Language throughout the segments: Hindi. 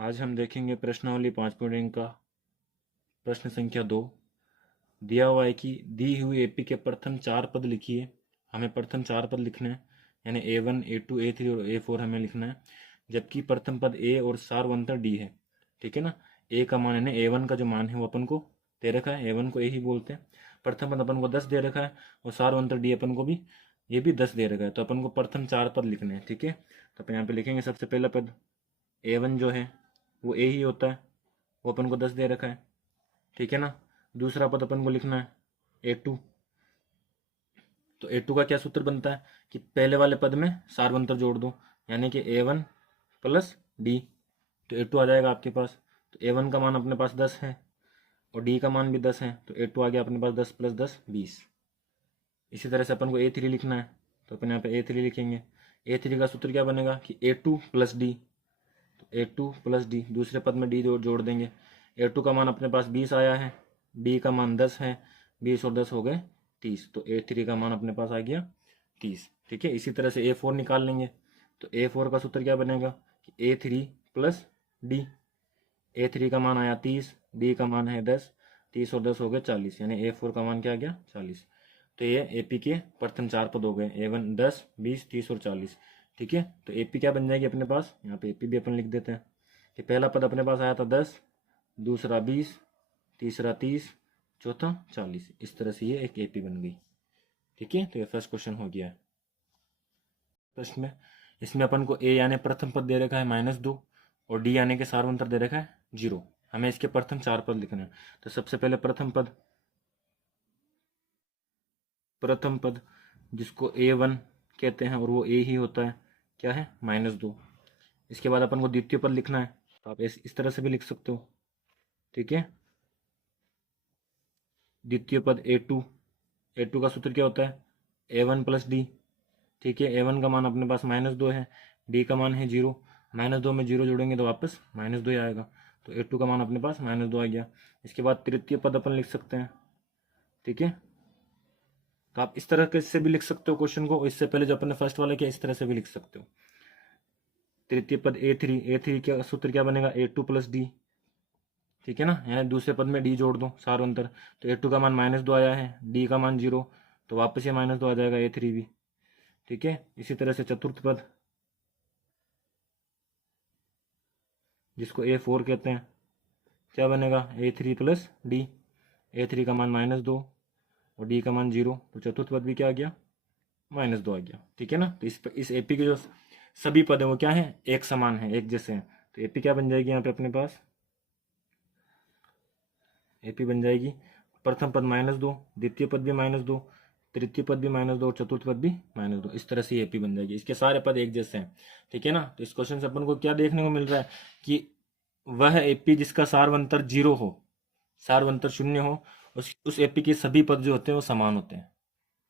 आज हम देखेंगे प्रश्नावली 5.1 का प्रश्न संख्या 2। दिया हुआ है कि दी हुई एपी के प्रथम 4 पद लिखिए। हमें प्रथम 4 पद लिखने हैं, यानी A1 A2 A3 और A4 हमें लिखना है, जबकि प्रथम पद ए और सारवंतर डी है। ठीक है ना। ए का मान यानी A1 का जो मान है वो अपन को दे रखा है, A1 को ए ही बोलते हैं। प्रथम पद अपन को 10 दे रखा है और सारवंतर डी अपन को भी ये भी 10 दे रखा है, तो अपन को प्रथम 4 पद लिखने हैं। ठीक है, तो अपन यहाँ पे लिखेंगे सबसे पहला पद A1 जो है वो ए ही होता है, वो अपन को 10 दे रखा है। ठीक है ना। दूसरा पद अपन को लिखना है A2। तो A2 का क्या सूत्र बनता है कि पहले वाले पद में सारवंतर जोड़ दो, यानी कि A1 प्लस डी। तो A2 आ जाएगा आपके पास। तो A1 का मान अपने पास 10 है और डी का मान भी 10 है, तो A2 आ गया अपने पास 10 प्लस 10 20। इसी तरह से अपन को A3 लिखना है, तो अपन यहाँ पे A3 लिखेंगे। A3 का सूत्र क्या बनेगा कि A2 plus D. A2 plus D, दूसरे पद में डी जोड़ देंगे। A2 का मान अपने पास 20 आया है, डी का मान 10 है, 20 और 10 हो गए 30, तो A3 का मान अपने पास आ गया 30। ठीक है, इसी तरह से A4 निकाल लेंगे। तो A4 का सूत्र क्या बनेगा कि A3 प्लस डी। A3 का मान आया 30, डी का मान है 10, 30 और 10 हो गए 40, यानी A4 का मान क्या आ गया 40। तो ये एपी के प्रथम 4 पद हो गए, A1 10 20 30 और 40। ठीक है, तो एपी क्या बन जाएगी अपने पास, यहाँ पे एपी भी अपन लिख देते हैं कि पहला पद अपने पास आया था 10, दूसरा 20, तीसरा 30, चौथा 40। इस तरह से ये एक एपी बन गई। ठीक है, तो ये फर्स्ट क्वेश्चन हो गया है। प्रश्न में इसमें अपन को ए यानी प्रथम पद दे रखा है -2 और डी यानी के सारवंतर दे रखा है 0। हमें इसके प्रथम 4 पद लिखने हैं। तो सबसे पहले प्रथम पद जिसको A1 कहते हैं और वो ए ही होता है, क्या है -2। इसके बाद अपन को द्वितीय पद लिखना है, तो आप इस तरह से भी लिख सकते हो। ठीक है, द्वितीय पद A2 का सूत्र क्या होता है A1 प्लस डी। ठीक है, A1 का मान अपने पास -2 है, डी का मान है 0, -2 में 0 जोड़ेंगे तो वापस -2 ही आएगा। तो A2 का मान अपने पास -2 आ गया। इसके बाद तृतीय पद अपन लिख सकते हैं। ठीक है, तो आप इस तरह के से भी लिख सकते हो क्वेश्चन को, इससे पहले जो अपने फर्स्ट वाला किया इस तरह से भी लिख सकते हो। तृतीय पद A3 का सूत्र क्या बनेगा A2 प्लस डी। ठीक है ना, यानी दूसरे पद में डी जोड़ दो सारवंतर। तो A2 का मान -2 आया है, डी का मान 0, तो वापस ये -2 आ जाएगा A3 भी। ठीक है, इसी तरह से चतुर्थ पद जिसको A4 कहते हैं, क्या बनेगा A3 प्लस डी। A3 का मान -2 और डी का मान 0, तो चतुर्थ पद भी क्या आ गया -2 आ गया। ठीक है ना, तो इस एपी के जो सभी पद हैं वो क्या है एक समान है, एक जैसे हैं। तो एपी क्या बन जाएगी यहाँ पे अपने पास, एपी बन जाएगी प्रथम पद -2, द्वितीय पद भी -2, तृतीय पद भी -2 और चतुर्थ पद भी -2। इस तरह से एपी बन जाएगी, इसके सारे पद एक जैसे हैं। ठीक है ना, तो इस क्वेश्चन से अपन को क्या देखने को मिल रहा है कि वह एपी जिसका सारवंतर 0 हो, सारवंतर 0 हो, उस एपी के सभी पद जो होते हैं वो समान होते हैं।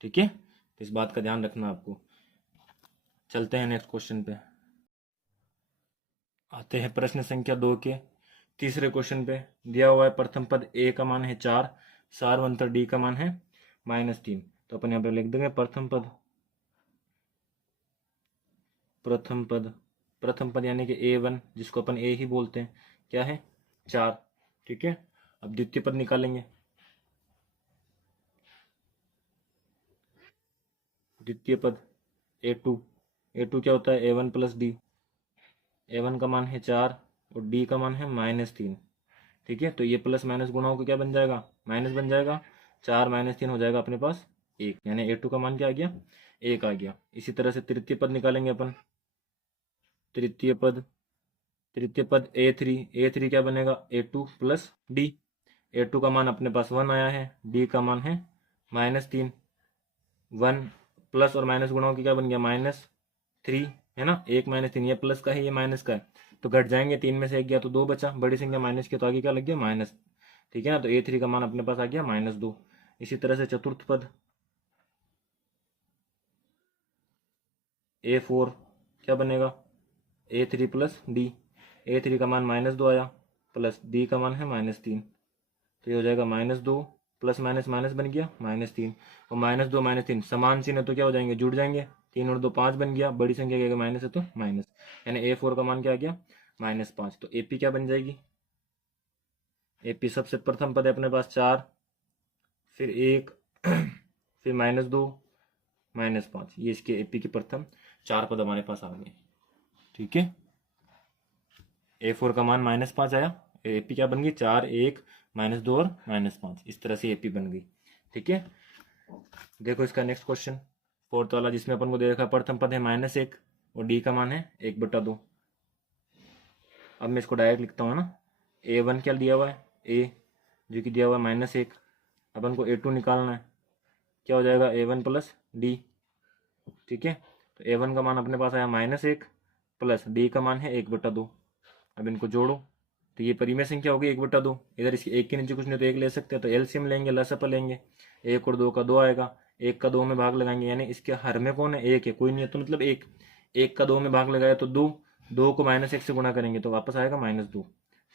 ठीक है, तो इस बात का ध्यान रखना आपको। चलते हैं नेक्स्ट क्वेश्चन पे। आते हैं प्रश्न संख्या 2 के तीसरे क्वेश्चन पे। दिया हुआ है प्रथम पद ए का मान है 4, सारवंतर डी का मान है -3। तो अपन यहाँ पे लिख देंगे प्रथम पद यानी कि A1 जिसको अपन ए ही बोलते हैं, क्या है 4। ठीक है, अब द्वितीय पद निकालेंगे। द्वितीय पद A2 क्या होता है A1 प्लस डी। A1 का मान है 4 और डी का मान है -3। ठीक है, तो ये प्लस माइनस गुणा होकर क्या बन जाएगा माइनस बन जाएगा, 4 -3 हो जाएगा अपने पास 1, यानी A2 का मान क्या आ गया 1 आ गया। इसी तरह से तृतीय पद निकालेंगे अपन। तृतीय पद A3 क्या बनेगा A2 प्लस डी। A2 का मान अपने पास 1 आया है, डी का मान है -3। 1 प्लस और माइनस गुणा होकर क्या बन गया -3, है ना। 1 -3, ये प्लस का है ये माइनस का है, तो घट जाएंगे, 3 में से 1 गया तो 2 बचा, बड़ी संख्या माइनस के तो आगे क्या लग गया माइनस। ठीक है ना, तो A3 का मान अपने पास आ गया -2। इसी तरह से चतुर्थ पद A4 क्या बनेगा A3 प्लस डी। A3 का मान -2 आया, प्लस डी का मान है -3, तो ये हो जाएगा -2 प्लस माइनस माइनस बन गया -3, और -2 -3 समान चिन्ह है तो क्या हो जाएंगे जुड़ जाएंगे, 3 और 2 5 बन गया, बड़ी संख्या क्या माइनस है तो माइनस, यानी A4 का मान क्या आ गया -5। तो AP क्या बन जाएगी? AP सबसे प्रथम पद है अपने पास 4, फिर 1 फिर -2 -5। ये इसके AP के प्रथम 4 पद हमारे पास आ गए। ठीक है, A4 का मान -5 आया। AP क्या बन गई? 4, 1 -2 और -5। इस तरह से AP बन गई। ठीक है, देखो इसका नेक्स्ट क्वेश्चन फोर्थ वाला, जिसमें अपन को दे रखा प्रथम पद है -1 और D का मान है 1/2। अब मैं इसको डायरेक्ट लिखता हूँ ना। A1 क्या दिया हुआ है? A जो कि दिया हुआ है -1। अपन को A2 निकालना है। क्या हो जाएगा? A1 plus D। ठीक है, तो A1 का मान अपने पास आया -1 प्लस D का मान है 1/2। अब इनको जोड़ो तो ये परिमेय संख्या होगी 1/2। इधर इसके एक के नीचे कुछ नहीं तो एक ले सकते हैं, तो एलसीएम लेंगे, लसअप लेंगे। 1 और 2 का 2 आएगा, 1 का 2 में भाग लगाएंगे, यानी इसके हर में कौन है? 1 है, कोई नहीं है, तो मतलब 1। 1 का 2 में भाग लगाया तो 2, 2 को -1 से गुणा करेंगे तो वापस आएगा -2।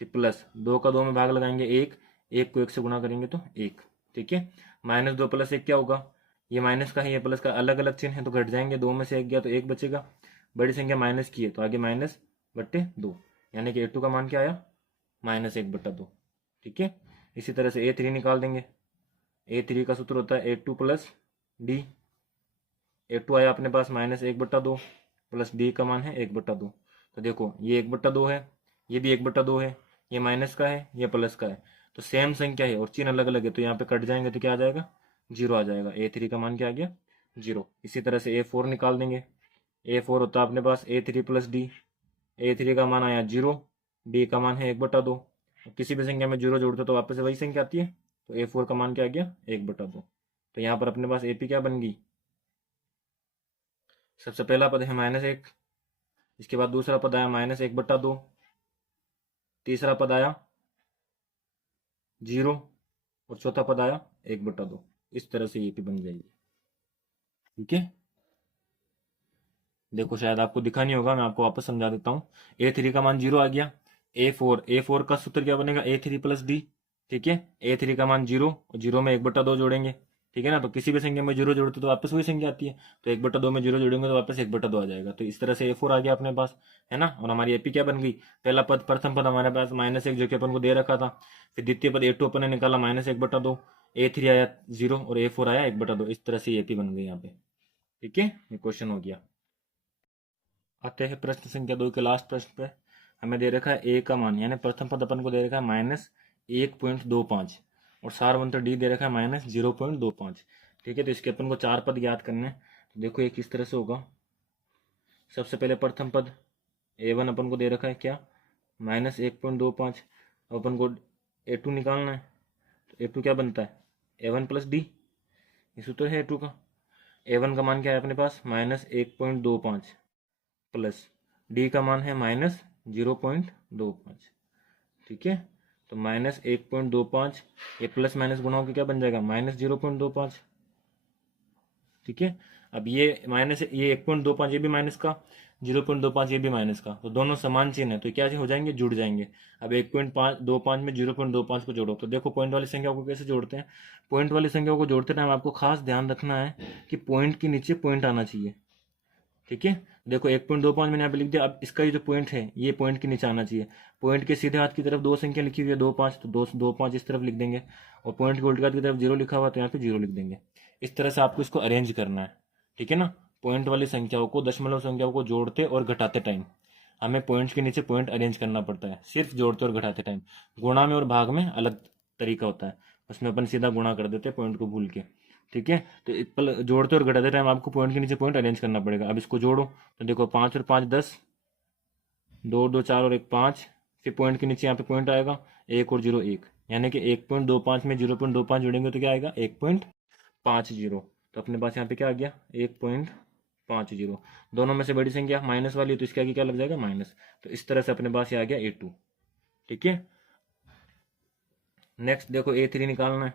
फिर प्लस 2 का 2 में भाग लगाएंगे 1, 1 को 1 से गुणा करेंगे तो 1। ठीक है, -2 प्लस 1 क्या होगा? ये माइनस का है, ये प्लस का, अलग अलग चिन्ह है तो घट जाएंगे। 2 में से 1 गया तो 1 बचेगा। बड़ी संख्या माइनस की है तो आगे -/2, यानी कि A2 का मान क्या आया? -1/2। ठीक है, इसी तरह से A3 निकाल देंगे। A3 का सूत्र होता है A2 प्लस D। A2 आया अपने पास -1/2 प्लस D का मान है 1/2। तो देखो ये 1/2 है, ये भी 1/2 है, ये माइनस का है, ये प्लस का है, तो सेम संख्या है और चिन्ह अलग अलग है, तो यहाँ पे कट जाएंगे तो क्या आ जाएगा? 0 आ जाएगा। A3 का मान क्या आ गया? 0। इसी तरह से A4 निकाल देंगे। A4 होता है अपने पास A3 प्लस D। A3 का मान आया 0, D का मान है 1/2। किसी भी संख्या में 0 जोड़ते तो वापस से वही संख्या आती है, तो A4 का मान क्या आ गया? 1/2। तो यहाँ पर अपने पास AP क्या बन गई? सबसे पहला पद है -1, इसके बाद दूसरा पद आया -1/2, तीसरा पद आया 0 और चौथा पद आया 1/2। इस तरह से AP बन जाएगी। ठीक है, देखो शायद आपको दिखा नहीं होगा, मैं आपको वापस समझा देता हूँ। A3 का मान 0 आ गया। A4 का सूत्र क्या बनेगा? A3 plus D। ठीक है, A3 का मान 0 और 0 में 1/2 जोड़ेंगे। ठीक है ना, तो किसी भी संख्या में 0 जोड़ते तो वापस वही संख्या आती है, तो 1/2 में 0 जोड़ेंगे तो वापस 1/2 आ जाएगा। तो इस तरह से A4 आ गया अपने पास, है ना। और हमारी AP क्या बन गई? पहला पद, प्रथम पद हमारे पास -1 जो कि अपन को दे रखा था, फिर द्वितीय पद A2 अपन ने निकाला -1/2, A3 आया 0 और A4 आया 1/2। इस तरह से AP बन गई यहाँ पे। ठीक है, ये क्वेश्चन हो गया। आते हैं प्रश्न संख्या 2 के लास्ट प्रश्न पे। हमें दे रखा है A का मान, यानी प्रथम पद अपन को दे रखा है -1.25 और सारवंतर D दे रखा है -0.25। ठीक है, तो इसके अपन को 4 पद याद करने हैं। तो देखो ये किस तरह से होगा। सबसे पहले प्रथम पद A1 अपन को दे रखा है क्या? -1.25। अब अपन को A2 निकालना है, तो A2 क्या बनता है? A1 plus D। ये सूत्र है A2 का। A1 का मान क्या है अपने पास? -1.25 प्लस D का मान है -0.25। ठीक है, तो -1.25, ये प्लस माइनस गुणा होकर क्या बन जाएगा? -0.25। ठीक है, अब ये माइनस, ये 1.25 ये भी माइनस का, 0.25 ये भी माइनस का, तो दोनों समान चिन्ह है तो क्या हो जाएंगे? जुड़ जाएंगे। अब 1.25 में 0.25 को जोड़ो, तो देखो पॉइंट वाली संख्या को कैसे जोड़ते हैं। पॉइंट वाली संख्या को जोड़ते टाइम आपको खास ध्यान रखना है कि पॉइंट के नीचे पॉइंट आना चाहिए। ठीक है, देखो 1.25 मैंने यहाँ पे लिख दिया। अब इसका ये जो पॉइंट है ये पॉइंट के नीचे आना चाहिए। पॉइंट के सीधे हाथ की तरफ 2 संख्या लिखी हुई है 2, 5, तो 2, 5 इस तरफ लिख देंगे, और पॉइंट के उल्टे हाथ की तरफ 0 लिखा हुआ तो यहाँ पे 0 लिख देंगे। इस तरह से आपको इसको अरेंज करना है। ठीक है ना, पॉइंट वाली संख्याओं को, दशमलव संख्याओं को जोड़ते और घटाते टाइम हमें पॉइंट्स के नीचे पॉइंट अरेंज करना पड़ता है, सिर्फ जोड़ते और घटाते टाइम। गुणा में और भाग में अलग तरीका होता है, उसमें अपन सीधा गुणा कर देते हैं पॉइंट को भूल के। ठीक है, तो जोड़ते और घटाते टाइम आपको पॉइंट के नीचे पॉइंट अरेंज करना पड़ेगा। अब इसको जोड़ो तो देखो 5 और 5 10, 2 2 4 और 1 5, फिर पॉइंट के नीचे यहाँ पे पॉइंट आएगा 1 और 0 1, यानी कि 1.25 में 0.25 जोड़ेंगे तो क्या आएगा? 1.50। तो अपने पास यहाँ पे क्या आ गया? 1.50। दोनों में से बड़ी संख्या माइनस वाली है तो इसके आगे क्या लग जाएगा? माइनस। तो इस तरह से अपने पास ये आ गया A2। ठीक है, नेक्स्ट देखो A3 निकालना है,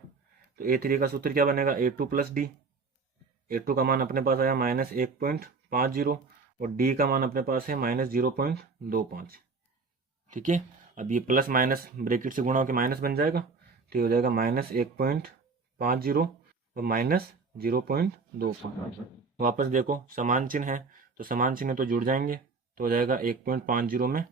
तो A3 का सूत्र क्या बनेगा? A2 plus D। A2 का मान अपने पास आया -1.50 और D का मान अपने पास है -0.25। ठीक है, अब ये प्लस माइनस ब्रैकेट से गुणा होकर माइनस बन जाएगा, तो ये हो जाएगा -1.50 और -0.25। वापस देखो समान चिन्ह है तो समान चिन्ह तो जुड़ जाएंगे, तो हो जाएगा 1.50 में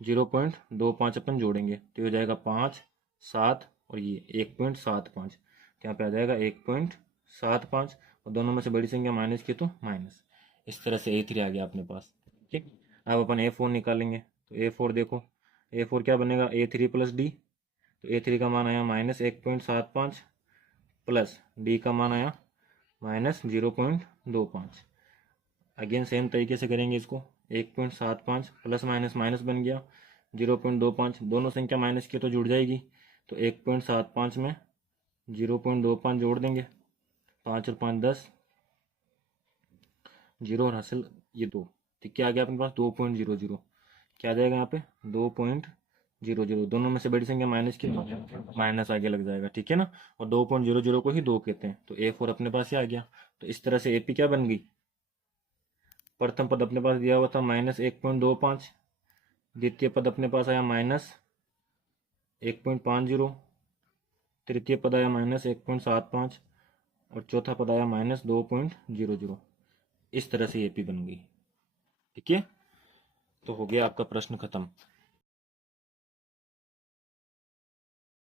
0.25 अपन जोड़ेंगे तो ये हो जाएगा 5, 7 और ये 1.75, तो यहाँ पे आ जाएगा 1.75 और दोनों में से बड़ी संख्या माइनस की तो माइनस। इस तरह से A3 आ गया अपने पास। ठीक, अब अपन A4 निकालेंगे तो A4 देखो, A4 क्या बनेगा, A3 प्लस डी, तो A3 का मान आया -1.75 प्लस डी का मान आया -0.25। अगेन सेम तरीके से करेंगे इसको, 1.75 प्लस माइनस माइनस बन गया 0.25, दोनों संख्या माइनस की तो जुड़ जाएगी, तो 1.75 में 0.25 जोड़ देंगे, 5 और 5 10, 0 और हासिल ये 2, तो क्या आ गया अपने पास 2.00, क्या आ जाएगा यहाँ पे 2.00, दोनों में से बड़ी संख्या माइनस की माइनस आगे लग जाएगा, ठीक है ना, और 2.00 को ही 2 कहते हैं, तो A4 अपने पास ही आ गया। तो इस तरह से AP क्या बन गई, प्रथम पद अपने पास दिया हुआ था -1.25, द्वितीय पद अपने पास आया -1.50, तृतीय पद आया -1.75 और चौथा पद आया -2.00। इस तरह से AP बन गई। ठीक है, तो हो गया आपका प्रश्न खत्म।